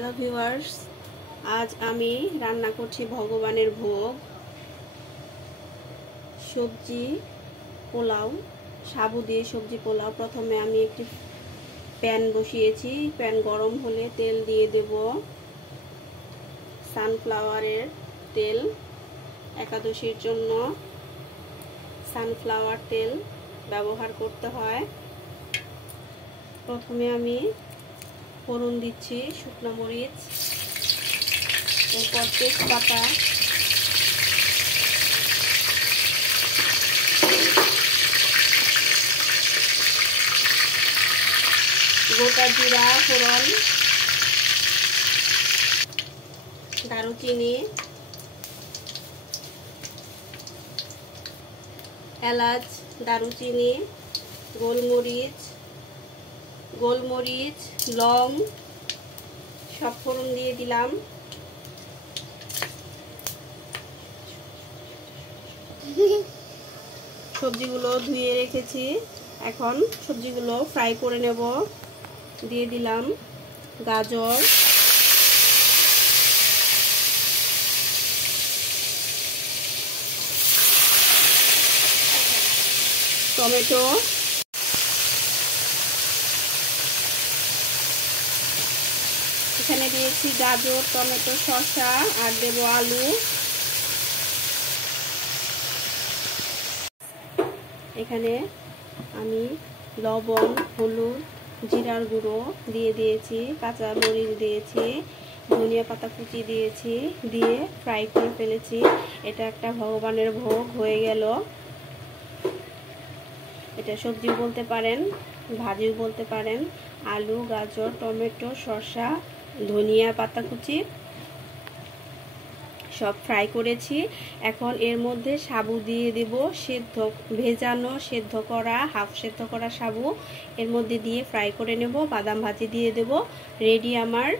Hello viewers, আজ আমি রান্না করছি ভগবানের ভোগ সবজি পোলাও, সাবু দিয়ে সবজি পোলাও। প্রথমে আমি একটি প্যান বসিয়েছি। প্যান গরম হলে তেল দিয়ে দেব সানফ্লাওয়ারের তেল। একাদশীর জন্য সানফ্লাওয়ার তেল ব্যবহার করতে হয়। প্রথমে আমি ফোড়ন দিচ্ছি শুকনো মরিচ, এরপর তেজপাতা, গোটা জিরা ফোড়ন, দারুচিনি, এলাচ, দারুচিনি, গোলমরিচ, লং সব ফোড়ন দিয়ে দিলাম। সবজিগুলো ধুয়ে রেখেছি, এখন সবজিগুলো ফ্রাই করে নেব। দিয়ে দিলাম গাজর, টমেটো, এখানে দিয়েছি গাজর, টমেটো, শসা আর দেব আলু। এখানে আমি লবণ, হলুদ, জিরার গুঁড়ো দিয়ে দিয়েছি, কাঁচা মরিচ দিয়েছি, ধনিয়া পাতা কুচি দিয়েছি, দিয়ে ফ্রাই করে ফেলেছি। এটা একটা ভগবানের ভোগ হয়ে গেল। এটা সবজিও বলতে পারেন, ভাজিও বলতে পারেন। আলু, গাজর, টমেটো, শসা, ধনিয়া পাতা কুচি সব ফ্রাই করেছি। এখন এর মধ্যে সাবু দিয়ে দেব, ভেজানো সেদ্ধ করা, হাফ সেদ্ধ করা সাবু এর মধ্যে দিয়ে ফ্রাই করে নেব। বাদাম ভাজি দিয়ে দেব। রেডি আমার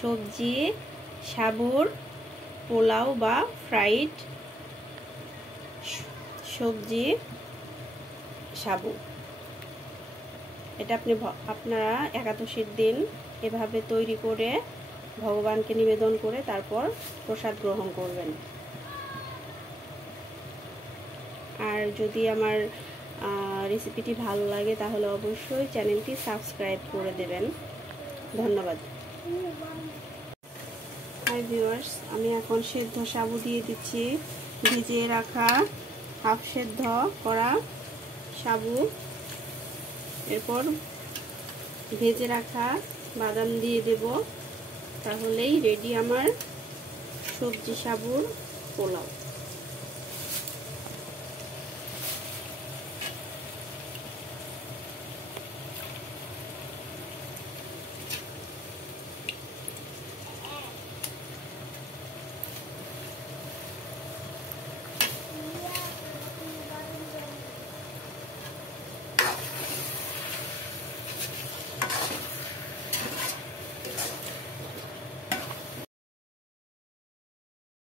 সবজি সাবুর পোলাও বা ফ্রাইড সবজি সাবু। এটা আপনারা একাদশীর দিন এভাবে তৈরি করে ভগবানকে নিবেদন করে তারপর প্রসাদ গ্রহণ করবেন। আর যদি আমার রেসিপিটি ভালো লাগে তাহলে অবশ্যই চ্যানেলটি সাবস্ক্রাইব করে দেবেন। ধন্যবাদ। হাই ভিউয়ার্স, আমি এখন সেদ্ধ সাবু দিয়ে দিচ্ছি, ভিজিয়ে রাখা হাফ সেদ্ধ করা সাবু, এরপর ভেজে রাখা বাদাম দিয়ে দেব। তাহলেই রেডি আমার সবজি সাবুর পোলাও।